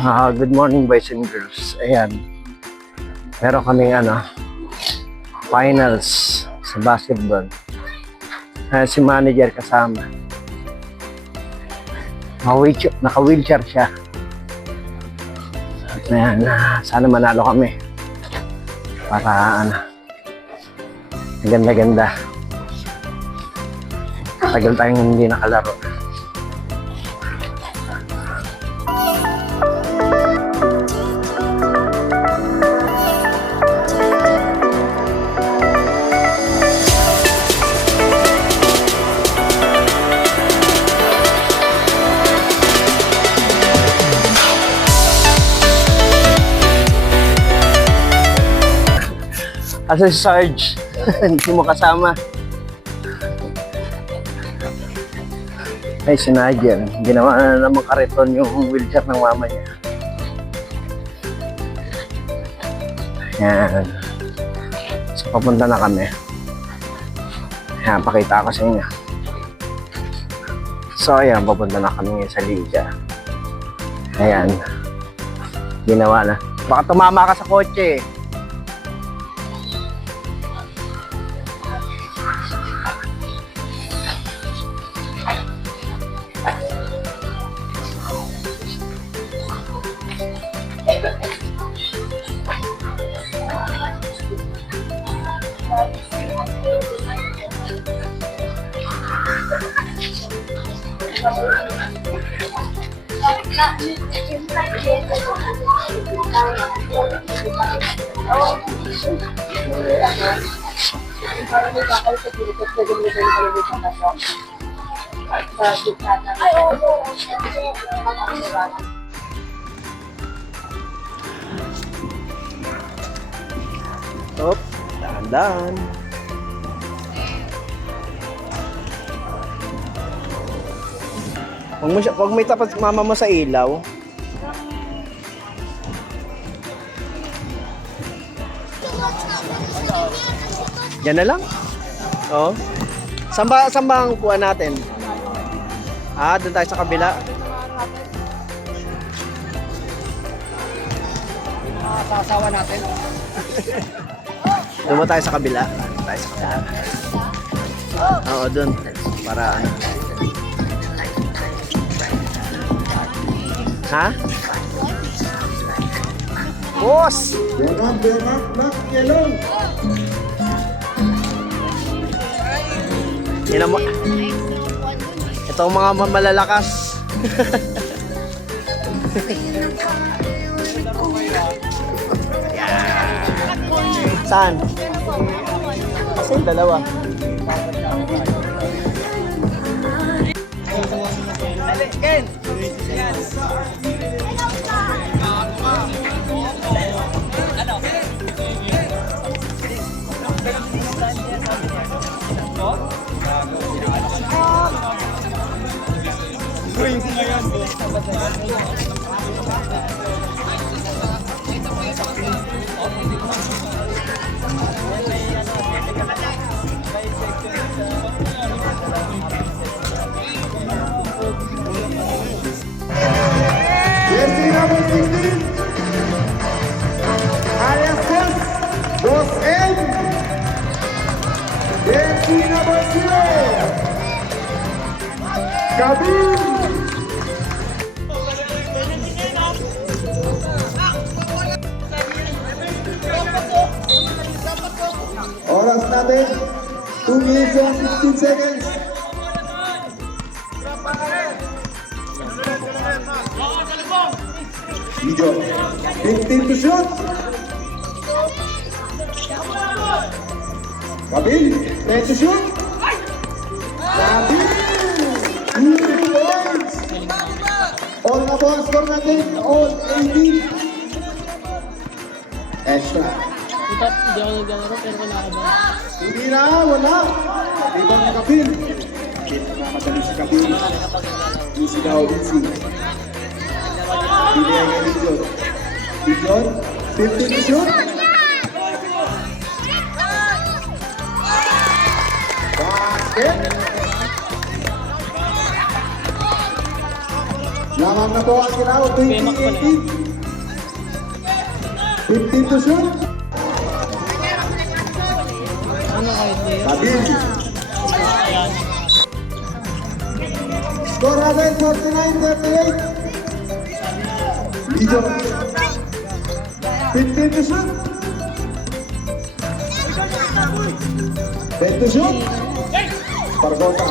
Good morning boys and girls. Ayan. Meron kaming finals sa basketball. Si manager kasama. Naka-wheelchair siya. At ayan, sana manalo kami. Para ganda-ganda. Tagal tayong hindi nakalaro. Asa si Sarge? Hindi mo kasama. Ay, si Nigel. Ginawa na naman kariton yung wheelchair ng mama niya. Ayan. So, papunta na kami. Ayan, pakita ko sa inyo. So, ayan, papunta na kami sa Liga. Ayan. Ginawa na. Baka tumama ka sa kotse. Stop, dahan-dahan. Huwag may tapat mama mo sa ilaw. Yan na lang? Oo. Saan ba ang kuha natin? Doon tayo sa kabila. Sasawa natin. Doon tayo sa kabila. Oo, doon. Para Ha? Boss! Yan mo. Ito ang mga malalakas. Saan? Kasi yung dalawa. Ken! Oras natin, 2 minutes and 16 seconds. Video, 15 to shoot. Kabil, 10 to shoot. Kabil, 2 points. All na po ang score natin, all 18. Extra. Hindi ako naglalaro pero kailangan ba? Hindi na, wala. Ibang Kabil. Nakamadali si Kabil. Easy daw, easy. Hindi ay Gideon. Gideon, 15 to shoot. Basket. Lamang na na po ang kinaw, 20-18. 15 to shoot. Ano kahit na yun? Sabil. Ayan. Score natin, 49-38. Lido. 15 to shoot. 10 to shoot. Pargota.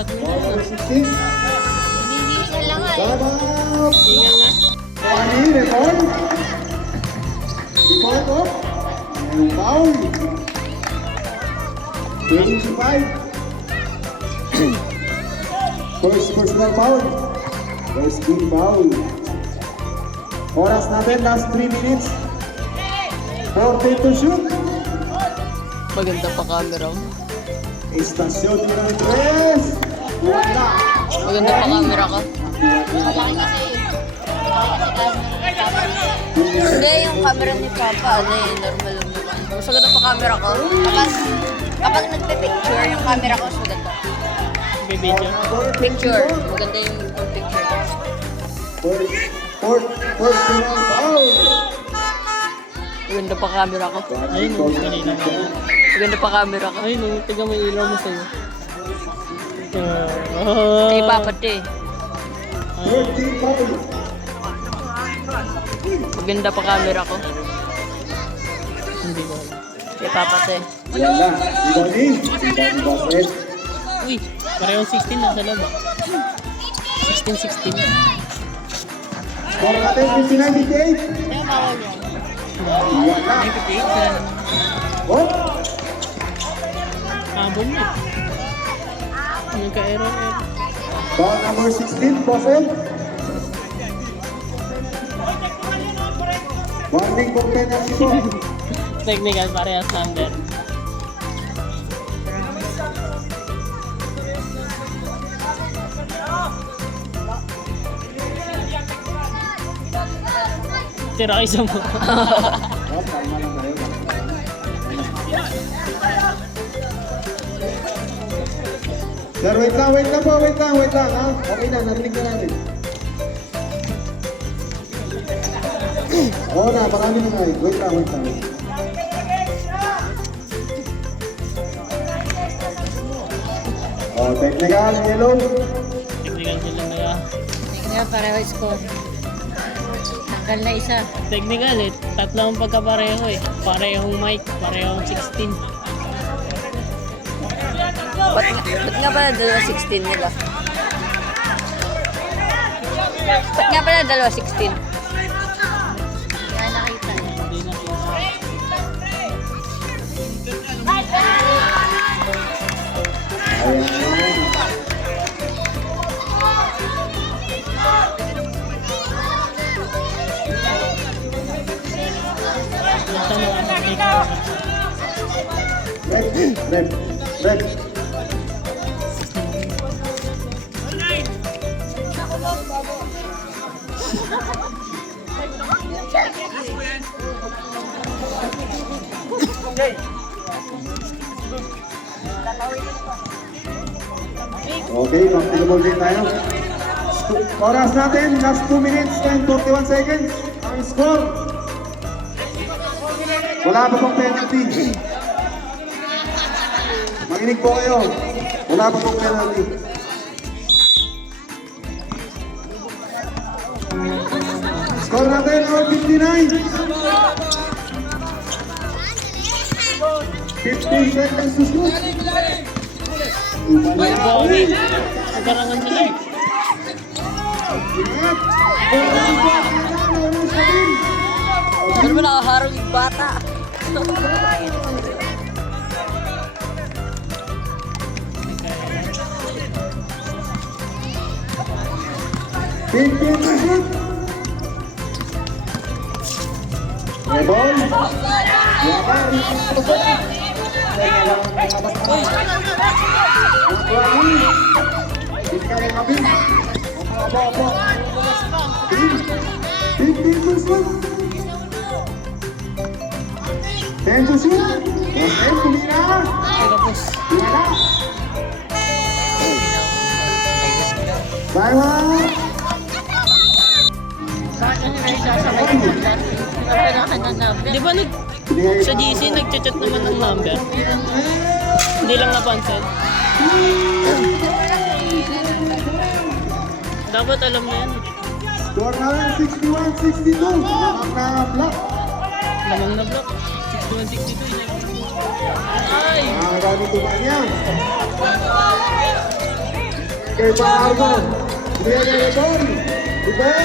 Tatlo na yun. 16. Hinihingal lang nga eh. Babak. Tingnan na. Pani, Repol. Repol ko. Ang foul. 25. First personal foul. First team foul. Oras natin, last 3 minutes. 40 to shoot. Maganda pa camera. Estasyon ng 3. Wala. Maganda pa camera ka. Malaki kasi. Hindi, yung camera ni Papa, ano eh, normal lang naman. Mas maganda pa camera ka. Kapag nagpe-picture, yung camera ko, mas maganda. Bibidyo. Picture, maganda yung picture ko. Fourth personal foul. Maganda pa camera ka. Ayun o, kanina mo. Maganda pa camera ka. Ayun o, tiga may ilaw mo sa'yo. Kay Papa te. Third team foul. Maganda pa camera ko. Hindi ko alam. Kay Papa te. Wala. Ibani. Ibani Basret. Uy, parehong 16 na sa loob. 16-16. Score natin, 59-58. Kaya bawal yan. Wala. 98 sila naman. Oh. Habol mo. Nagka-error eh. Ball number 16, Bosel. Warning for penalty po. Technical parehas number. Tira kayo sa mo. Oh, tama lang tayo. Sir, wait lang po, wait lang, ha? Okay na, narinig na natin. Oo na, marami na nga. Wait lang. Oh, technical, yellow. Technical sila na yan. Kaya pareho score. Tanggal na isa. Technical eh. Tatlo ang pagkapareho eh. Parehong mic, parehong 16. Ba't nga pala dalawa 16 nila? Ba't nga pala dalawa 16? Kaya nakita. Hindi na Ayan. Basta na ang technical. Red. Okay, comfortable din tayo. Oras natin, last 2 minutes and 41 seconds. Ang score. Wala pa pong penalty. Makinig po kayo. Wala pa pong penalty. Score natin, 59. 15 seconds to shoot. Ay, Bobby! Nagarangan sila eh. Ano ba nakaharang yung bata? Rebol. Tapos, Bye, one. Bakit kasi naisasakay ko number? Kailangan ng number. Di ba sa GC nag-chat naman ng number? Hindi lang napansin. Dapat alam na yan. Score namin 61-62. Nakaka-block. Lamang na block. 61-62 yun. Ay! Nakakagano tuman yan. Kay Paargo. Bigay na Rebon. Rebon.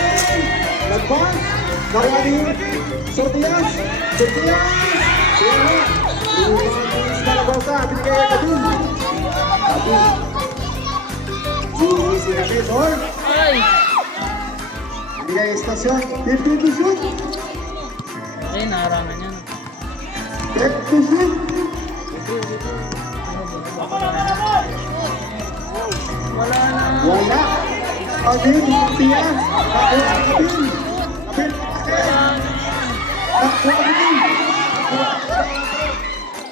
Nag-pass. Mariani. Sortias. Sortias. Zaragoza. Binigay na Kadun. Kadun. Easy na kayo, Dor. Ay! Binigay estasyon. 50 to shoot. Ay, nakarangan yan. 50 to shoot. Wala na. Wala. Abin, Tia. Abin, Abin. Abin, Abin. Abin.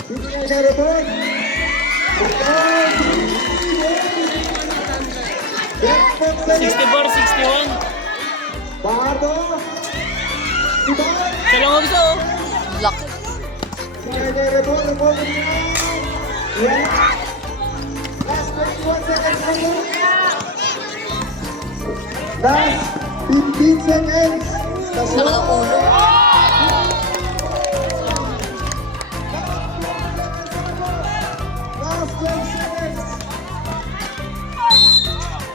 Binigay na Rebon. Rebon. 64-61. Bardo. Iba. Siya lang gusto oh. Block. Binigay na Rebon. Rebon. Yeah. Last 21 seconds. Last 15 seconds. Stasyon. Last 12 seconds.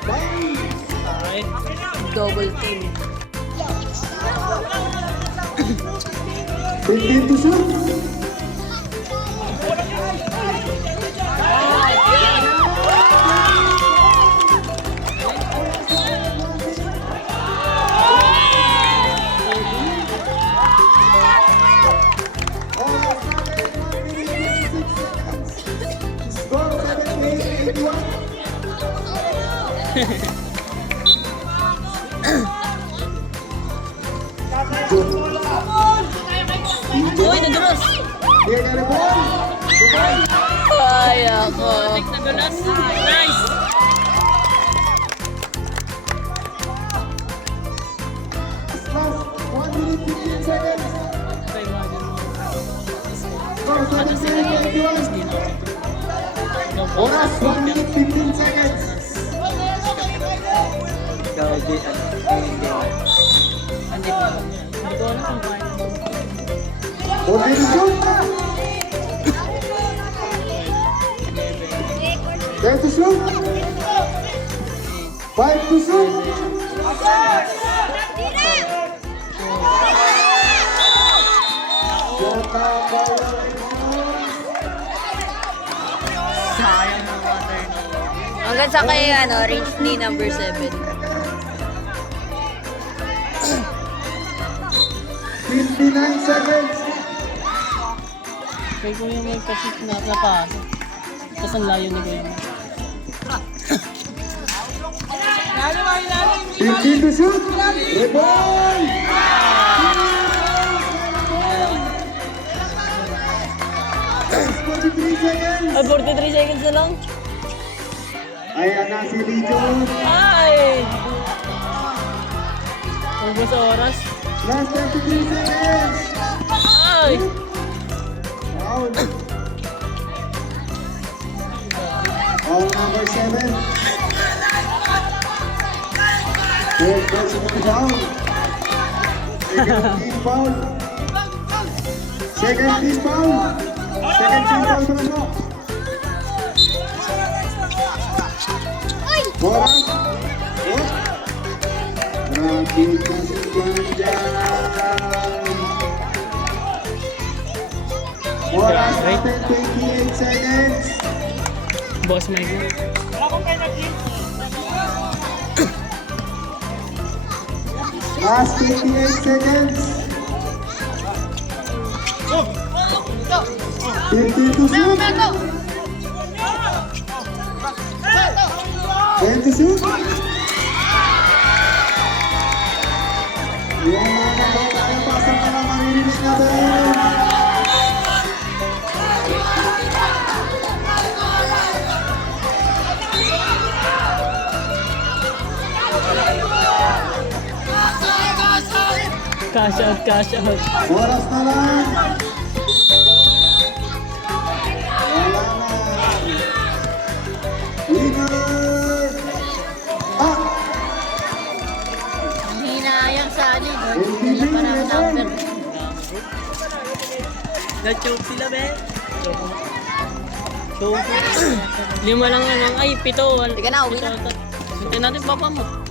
Bye. Ay. Double team. 15 to shoot. Score 78-81. Uy, nadulas. Dia dari ball. Ay, ako. Nadulas. Nice. Last 1 minute 15 seconds. Ito yung mga ganun. Score 78-81. Oras 1 minute 15 seconds. Hindi ko alam yan. Hindi ko alam kung paano. Okay to shoot. 10 to shoot. 5 to shoot. Sayang ng water na. Hanggang sa kay, range ni number 7. 59 seconds. Kaya ko yung may kasi napapasok. Tapos ang layo ni Kuya. 15 to shoot. Rebound. 43 seconds. Ay, 43 seconds na lang. Ayan na si Lijon. Ay! Ubus oras. Last 33 seconds. Ay! Foul. Foul number 7. Third personal foul. Second team foul. Second team foul. Second team foul sa ano? Boras. Oh. Rapid na si Janjan. Boras natin 28 seconds. Boss Mike. Last 28 seconds. 50 to shoot. 10 to shoot. Yung mga nakota ay pasang ka lang maririnig natin. Cash out, cash out. Oras na lang. Wala na. Winner! Ah! Ang hinayang sa ano, wala pa ng number. Nag-choke sila, be. Choke. 5 lang naman. Ay, 7. Teka na, uwi na. Hintayin natin papa mo.